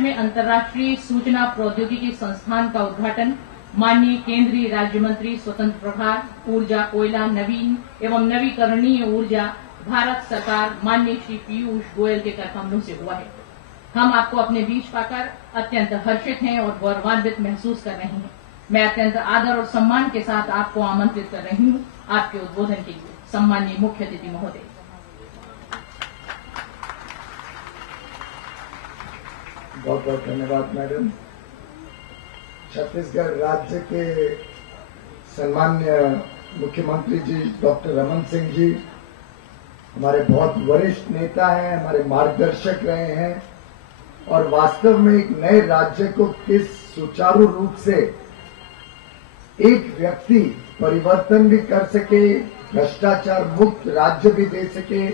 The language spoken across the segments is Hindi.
में अंतर्राष्ट्रीय सूचना प्रौद्योगिकी संस्थान का उद्घाटन माननीय केंद्रीय राज्य मंत्री स्वतंत्र प्रभार ऊर्जा, कोयला, नवीन एवं नवीकरणीय ऊर्जा भारत सरकार माननीय श्री पीयूष गोयल के कर कमलों से हुआ है। हम आपको अपने बीच पाकर अत्यंत हर्षित हैं और गौरवान्वित महसूस कर रहे हैं। मैं अत्यंत आदर और सम्मान के साथ आपको आमंत्रित कर रही हूं आपके उद्बोधन के लिए। सम्माननीय मुख्य अतिथि महोदय। बहुत बहुत धन्यवाद मैडम। छत्तीसगढ़ राज्य के सम्मान्य मुख्यमंत्री जी डॉक्टर रमन सिंह जी हमारे बहुत वरिष्ठ नेता हैं, हमारे मार्गदर्शक रहे हैं और वास्तव में एक नए राज्य को किस सुचारू रूप से एक व्यक्ति परिवर्तन भी कर सके, भ्रष्टाचार मुक्त राज्य भी दे सके,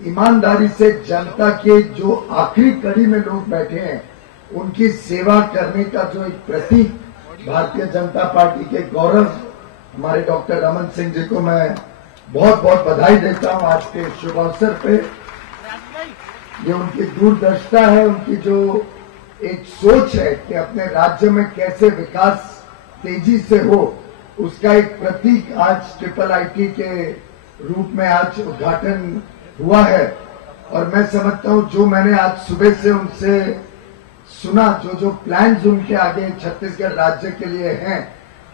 ईमानदारी से जनता के जो आखिरी कड़ी में लोग बैठे हैं उनकी सेवा करने का जो एक प्रतीक भारतीय जनता पार्टी के गौरव हमारे डॉक्टर रमन सिंह जी को मैं बहुत बहुत बधाई देता हूं आज के शुभ अवसर पे। ये उनकी दूरदर्शिता है, उनकी जो एक सोच है कि अपने राज्य में कैसे विकास तेजी से हो, उसका एक प्रतीक आज ट्रिपल आईटी के रूप में आज उद्घाटन हुआ है। और मैं समझता हूं जो मैंने आज सुबह से उनसे सुना, जो प्लान्स उनके आगे छत्तीसगढ़ राज्य के लिए हैं,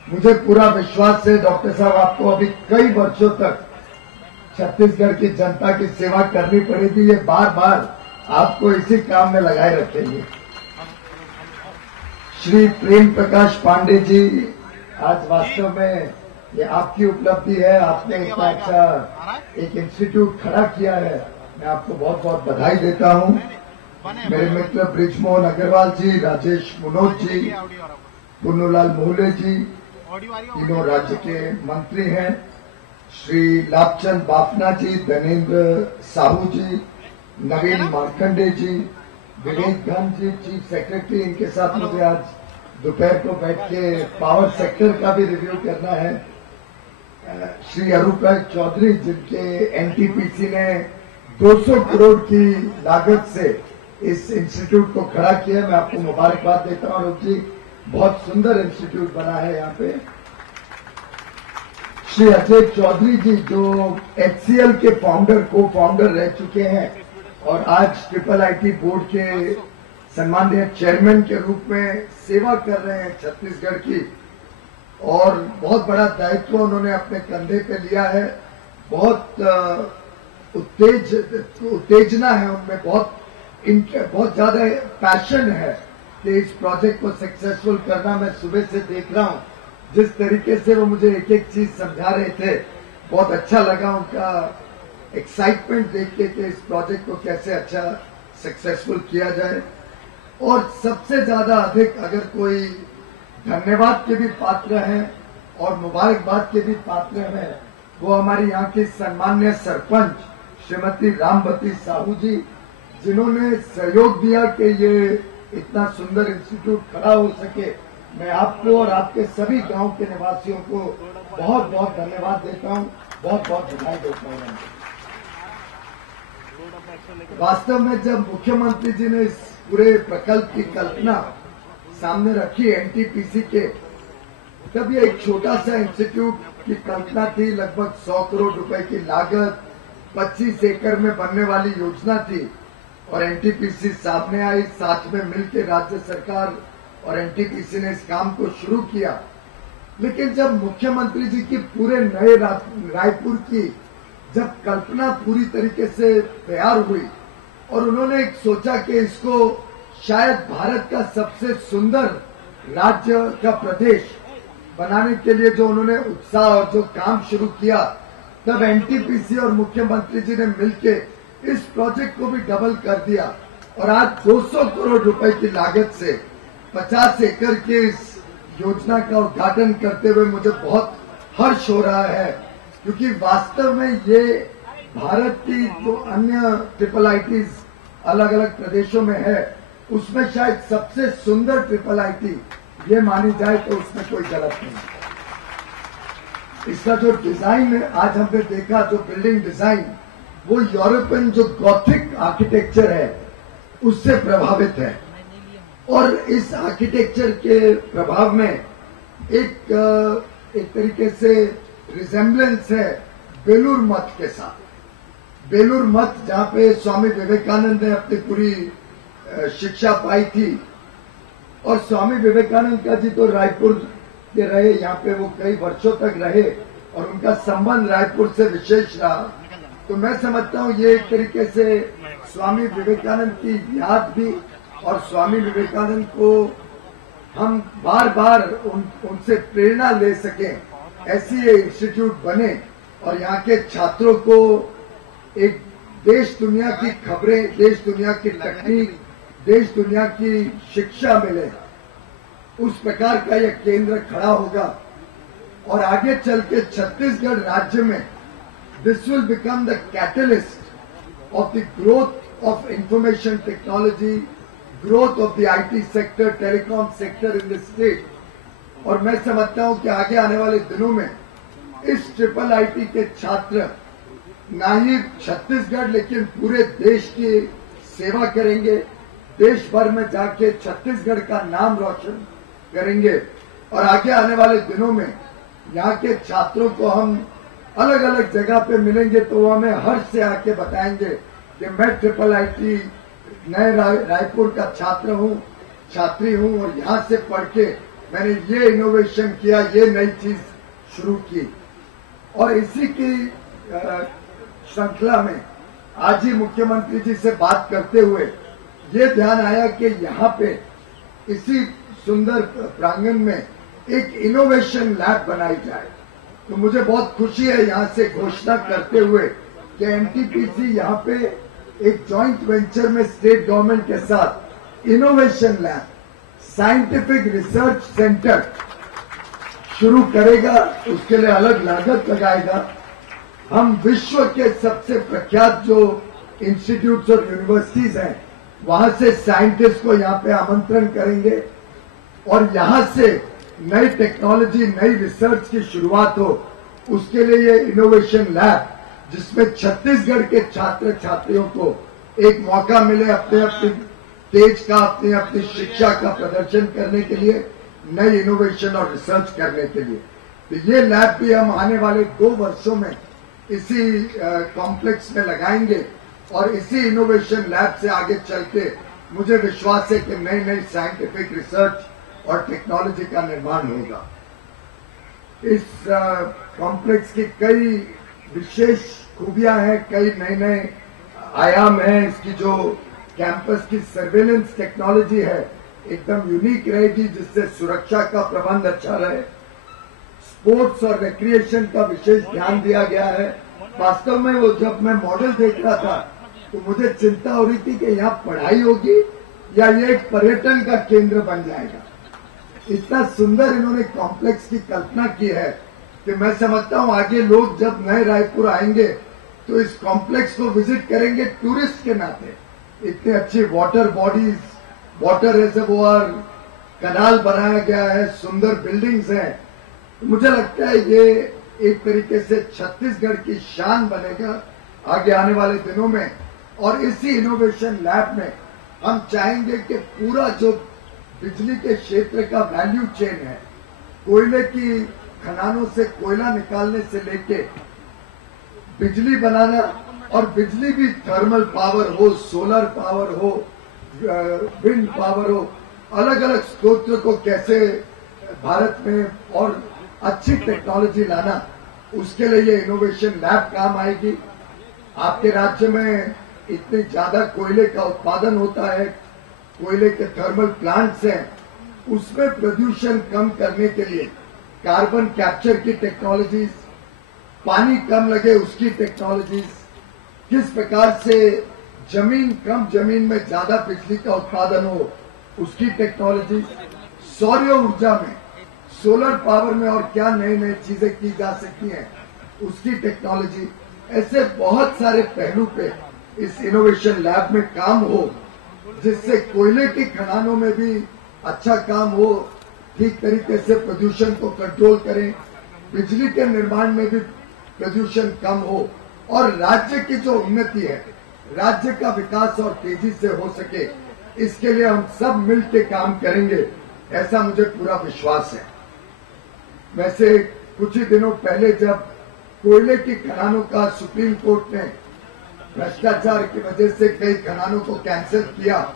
मुझे पूरा विश्वास है डॉक्टर साहब आपको अभी कई वर्षों तक छत्तीसगढ़ की जनता की सेवा करनी पड़ेगी। ये बार बार आपको इसी काम में लगाए रखेंगे। श्री प्रेम प्रकाश पांडे जी, आज वास्तव में ये आपकी उपलब्धि है, आपने इतना अच्छा एक इंस्टीट्यूट खड़ा किया है, मैं आपको बहुत बहुत बधाई देता हूं। मेरे मित्र ब्रिजमोहन अग्रवाल जी, राजेश मनोज जी, पुन्नूलाल मोहले जी, तीनों राज्य के मंत्री हैं, श्री लाभचंद बाफना जी, धनेन्द्र साहू जी, नवीन मार्कंडे जी, विवेक घन जी, चीफ सेक्रेटरी, इनके साथ मुझे आज दोपहर को बैठ के पावर सेक्टर का भी रिव्यू करना है। श्री अरूपराज चौधरी, जिनके एनटीपीसी ने 200 करोड़ की लागत से इस इंस्टीट्यूट को खड़ा किया, मैं आपको मुबारकबाद देता हूं। अरूप जी, बहुत सुंदर इंस्टीट्यूट बना है यहाँ पे। श्री अजय चौधरी जी, जो एचसीएल के फाउंडर को फाउंडर रह चुके हैं और आज ट्रिपल आईटी बोर्ड के सम्माननीय चेयरमैन के रूप में सेवा कर रहे हैं छत्तीसगढ़ की, और बहुत बड़ा दायित्व उन्होंने अपने कंधे पे लिया है। बहुत उत्तेजना है उनमें, बहुत ज्यादा पैशन है कि इस प्रोजेक्ट को सक्सेसफुल करना। मैं सुबह से देख रहा हूं जिस तरीके से वो मुझे एक एक चीज समझा रहे थे, बहुत अच्छा लगा उनका एक्साइटमेंट देख के कि इस प्रोजेक्ट को कैसे अच्छा सक्सेसफुल किया जाए। और सबसे ज्यादा अधिक अगर कोई धन्यवाद के भी पात्र हैं और मुबारकबाद के भी पात्र हैं, वो हमारी यहाँ की सम्मान्य सरपंच श्रीमती रामवती साहू जी, जिन्होंने सहयोग दिया कि ये इतना सुंदर इंस्टीट्यूट खड़ा हो सके। मैं आपको और आपके सभी गांव के निवासियों को बहुत बहुत धन्यवाद देता हूं, बहुत बहुत बधाई देता हूं। वास्तव में जब मुख्यमंत्री जी ने इस पूरे प्रकल्प की कल्पना सामने रखी एनटीपीसी के, तब ये एक छोटा सा इंस्टीट्यूट की कल्पना थी। लगभग 100 करोड़ रुपए की लागत, 25 एकड़ में बनने वाली योजना थी और एनटीपीसी सामने आई। साथ में मिलकर राज्य सरकार और एनटीपीसी ने इस काम को शुरू किया। लेकिन जब मुख्यमंत्री जी की पूरे नए रायपुर की जब कल्पना पूरी तरीके से तैयार हुई और उन्होंने एक सोचा कि इसको शायद भारत का सबसे सुंदर राज्य का प्रदेश बनाने के लिए जो उन्होंने उत्साह और जो काम शुरू किया, तब एनटीपीसी और मुख्यमंत्री जी ने मिलकर इस प्रोजेक्ट को भी डबल कर दिया और आज 200 करोड़ रुपए की लागत से 50 एकड़ की इस योजना का उद्घाटन करते हुए मुझे बहुत हर्ष हो रहा है, क्योंकि वास्तव में ये भारत की जो अन्य ट्रिपल आईटीज अलग अलग प्रदेशों में है, उसमें शायद सबसे सुंदर ट्रिपल आईटी ये मानी जाए तो उसमें कोई गलत नहीं। इसका जो डिजाइन है आज हमने देखा, जो बिल्डिंग डिजाइन, वो यूरोपियन जो गॉथिक आर्किटेक्चर है उससे प्रभावित है। और इस आर्किटेक्चर के प्रभाव में एक तरीके से रिजेम्बलेंस है बेलूर मठ के साथ। बेलूर मठ जहां पे स्वामी विवेकानंद ने अपनी पूरी शिक्षा पाई थी, और स्वामी विवेकानंद का जी तो रायपुर के रहे, यहाँ पे वो कई वर्षों तक रहे और उनका संबंध रायपुर से विशेष रहा। तो मैं समझता हूँ ये एक तरीके से स्वामी विवेकानंद की याद भी, और स्वामी विवेकानंद को हम बार बार उनसे प्रेरणा ले सकें, ऐसी ये इंस्टीट्यूट बने और यहाँ के छात्रों को एक देश दुनिया की खबरें, देश दुनिया की तकनीक, देश दुनिया की शिक्षा मिले, उस प्रकार का यह केंद्र खड़ा होगा। और आगे चल के छत्तीसगढ़ राज्य में this will become the catalyst of the growth of information technology, growth of the IT sector, telecom sector in the state. और मैं समझता हूं कि आगे आने वाले दिनों में इस ट्रिपल आईटी के छात्र ना ही छत्तीसगढ़ लेकिन पूरे देश की सेवा करेंगे, देश भर में जाके छत्तीसगढ़ का नाम रोशन करेंगे। और आगे आने वाले दिनों में यहाँ के छात्रों को हम अलग अलग जगह पे मिलेंगे तो वो हमें हर्ष से आके बताएंगे कि मैं ट्रिपल आईटी नए रायपुर का छात्र हूँ, छात्री हूँ, और यहाँ से पढ़ के मैंने ये इनोवेशन किया, ये नई चीज शुरू की। और इसी की श्रृंखला में आज ही मुख्यमंत्री जी से बात करते हुए ये ध्यान आया कि यहाँ पे इसी सुंदर प्रांगण में एक इनोवेशन लैब बनाई जाए। तो मुझे बहुत खुशी है यहाँ से घोषणा करते हुए कि एनटीपीसी यहाँ पे एक जॉइंट वेंचर में स्टेट गवर्नमेंट के साथ innovation lab, scientific research centre शुरू करेगा। उसके लिए अलग लागत लगाएगा। हम विश्व के सबसे प्रख्यात जो इंस्टीट्यूट्स और यूनिवर्सिटीज हैं वहां से साइंटिस्ट को यहाँ पे आमंत्रण करेंगे और यहाँ से नई टेक्नोलॉजी, नई रिसर्च की शुरुआत हो। उसके लिए ये इनोवेशन लैब, जिसमें छत्तीसगढ़ के छात्र छात्रियों को एक मौका मिले अपने अपने तेज का, अपनी अपनी शिक्षा का प्रदर्शन करने के लिए, नई इनोवेशन और रिसर्च करने के लिए। तो ये लैब भी हम आने वाले 2 वर्षों में इसी कॉम्प्लेक्स में लगाएंगे और इसी इनोवेशन लैब से आगे चल के मुझे विश्वास है कि नई नई साइंटिफिक रिसर्च और टेक्नोलॉजी का निर्माण होगा। इस कॉम्प्लेक्स की कई विशेष खूबियां हैं, कई नए नए आयाम हैं। इसकी जो कैंपस की सर्वेलेंस टेक्नोलॉजी है एकदम यूनिक रहेगी, जिससे सुरक्षा का प्रबंध अच्छा रहे। स्पोर्ट्स और रिक्रिएशन का विशेष ध्यान दिया गया है। वास्तव में वो जब मैं मॉडल देख रहा था तो मुझे चिंता हो रही थी कि यहाँ पढ़ाई होगी या ये एक पर्यटन का केंद्र बन जाएगा। इतना सुंदर इन्होंने कॉम्प्लेक्स की कल्पना की है कि मैं समझता हूँ आगे लोग जब नए रायपुर आएंगे तो इस कॉम्प्लेक्स को विजिट करेंगे टूरिस्ट के नाते। इतनी अच्छी वाटर बॉडीज, वाटर रिजर्वोयर, कनाल बनाया गया है, सुंदर बिल्डिंग्स हैं। तो मुझे लगता है ये एक तरीके से छत्तीसगढ़ की शान बनेगा आगे आने वाले दिनों में। और इसी इनोवेशन लैब में हम चाहेंगे कि पूरा जो बिजली के क्षेत्र का वैल्यू चेन है, कोयले की खदानों से कोयला निकालने से लेके बिजली बनाना, और बिजली भी थर्मल पावर हो, सोलर पावर हो, विंड पावर हो, अलग अलग स्रोत को कैसे भारत में और अच्छी टेक्नोलॉजी लाना, उसके लिए ये इनोवेशन लैब काम आएगी। आपके राज्य में इतने ज्यादा कोयले का उत्पादन होता है, कोयले के थर्मल प्लांट्स हैं, उसमें प्रदूषण कम करने के लिए कार्बन कैप्चर की टेक्नोलॉजीज, पानी कम लगे उसकी टेक्नोलॉजीज, किस प्रकार से कम जमीन में ज्यादा बिजली का उत्पादन हो उसकी टेक्नोलॉजी, सौर ऊर्जा में, सोलर पावर में और क्या नई नई चीजें की जा सकती हैं उसकी टेक्नोलॉजी। ऐसे बहुत सारे पहलू पे इस इनोवेशन लैब में काम हो, जिससे कोयले की खदानों में भी अच्छा काम हो, ठीक तरीके से प्रदूषण को कंट्रोल करें, बिजली के निर्माण में भी प्रदूषण कम हो, और राज्य की जो उन्नति है, राज्य का विकास और तेजी से हो सके, इसके लिए हम सब मिलकर काम करेंगे, ऐसा मुझे पूरा विश्वास है। वैसे कुछ ही दिनों पहले जब कोयले की खदानों का सुप्रीम कोर्ट ने भ्रष्टाचार की वजह से कई खदानों को कैंसिल किया,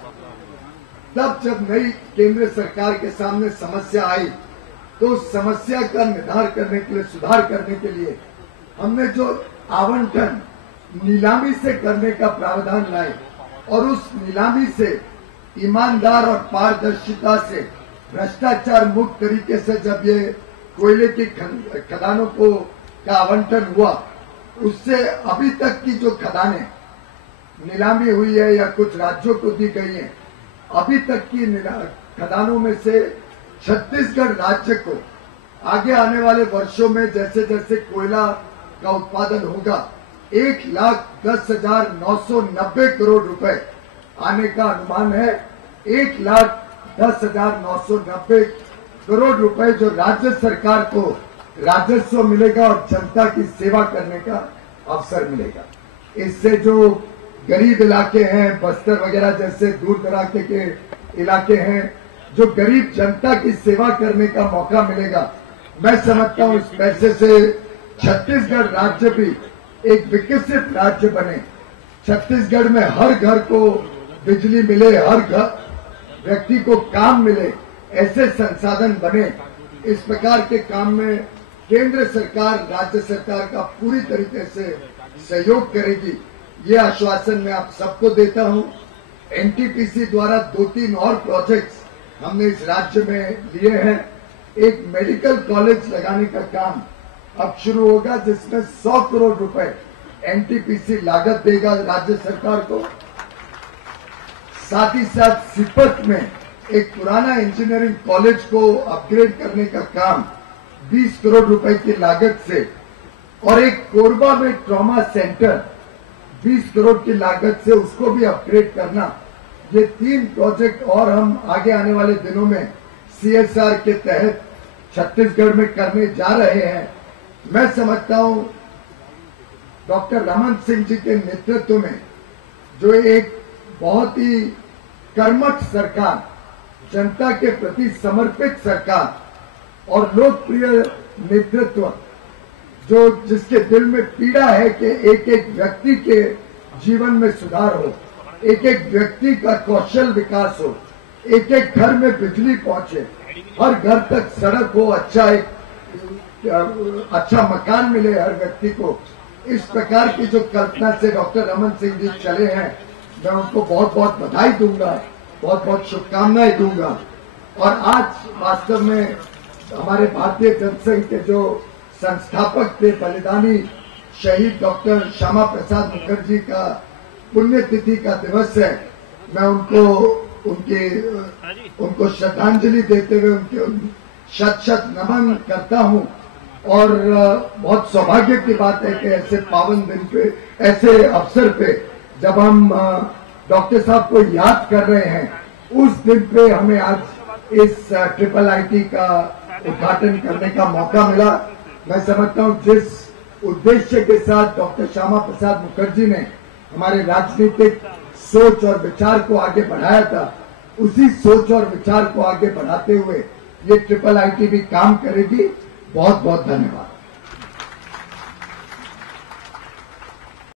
तब जब नई केंद्र सरकार के सामने समस्या आई तो उस समस्या का निदान करने के लिए, सुधार करने के लिए हमने जो आवंटन नीलामी से करने का प्रावधान लाए और उस नीलामी से ईमानदार और पारदर्शिता से भ्रष्टाचार मुक्त तरीके से जब ये कोयले की खदानों को का आवंटन हुआ, उससे अभी तक की जो खदानें नीलामी हुई है या कुछ राज्यों को दी गई हैं, अभी तक की खदानों में से छत्तीसगढ़ राज्य को आगे आने वाले वर्षों में जैसे जैसे कोयला का उत्पादन होगा 1,10,990 करोड़ रुपए आने का अनुमान है। 1,10,990 करोड़ रुपए जो राज्य सरकार को राजस्व मिलेगा और जनता की सेवा करने का अवसर मिलेगा। इससे जो गरीब इलाके हैं, बस्तर वगैरह जैसे दूर दराज के इलाके हैं, जो गरीब जनता की सेवा करने का मौका मिलेगा। मैं समझता हूं इस पैसे से छत्तीसगढ़ राज्य भी एक विकसित राज्य बने। छत्तीसगढ़ में हर घर को बिजली मिले, हर घर व्यक्ति को काम मिले, ऐसे संसाधन बने। इस प्रकार के काम में केंद्र सरकार, राज्य सरकार का पूरी तरीके से सहयोग करेगी, ये आश्वासन मैं आप सबको देता हूं। एनटीपीसी द्वारा 2-3 और प्रोजेक्ट्स हमने इस राज्य में लिए हैं। एक मेडिकल कॉलेज लगाने का काम अब शुरू होगा, जिसमें 100 करोड़ रुपए एनटीपीसी लागत देगा राज्य सरकार को। साथ ही साथ सिपत में एक पुराना इंजीनियरिंग कॉलेज को अपग्रेड करने का काम 20 करोड़ रुपए की लागत से, और एक कोरबा में ट्रॉमा सेंटर 20 करोड़ की लागत से उसको भी अपग्रेड करना। ये 3 प्रोजेक्ट और हम आगे आने वाले दिनों में सीएसआर के तहत छत्तीसगढ़ में करने जा रहे हैं। मैं समझता हूं डॉक्टर रमन सिंह जी के नेतृत्व में जो एक बहुत ही कर्मठ सरकार, जनता के प्रति समर्पित सरकार और लोकप्रिय नेतृत्व, जो जिसके दिल में पीड़ा है कि एक एक व्यक्ति के जीवन में सुधार हो, एक एक व्यक्ति का कौशल विकास हो, एक एक घर में बिजली पहुंचे, हर घर तक सड़क हो, अच्छा मकान मिले हर व्यक्ति को। इस प्रकार की जो कल्पना से डॉक्टर रमन सिंह जी चले हैं, मैं उनको बहुत बहुत बधाई दूंगा, बहुत बहुत शुभकामनाएं दूंगा। और आज वास्तव में हमारे भारतीय जनसंघ के जो संस्थापक थे, बलिदानी शहीद डॉक्टर श्यामा प्रसाद मुखर्जी का पुण्यतिथि का दिवस है। मैं उनको श्रद्धांजलि देते हुए उनके शत नमन करता हूं। और बहुत सौभाग्य की बात है कि ऐसे पावन दिन पे, ऐसे अवसर पे जब हम डॉक्टर साहब को याद कर रहे हैं, उस दिन पे हमें आज इस ट्रिपल आईटी का उद्घाटन करने का मौका मिला। मैं समझता हूं जिस उद्देश्य के साथ डॉक्टर श्यामा प्रसाद मुखर्जी ने हमारे राजनीतिक सोच और विचार को आगे बढ़ाया था, उसी सोच और विचार को आगे बढ़ाते हुए ये ट्रिपल आईटी भी काम करेगी। बहुत बहुत धन्यवाद।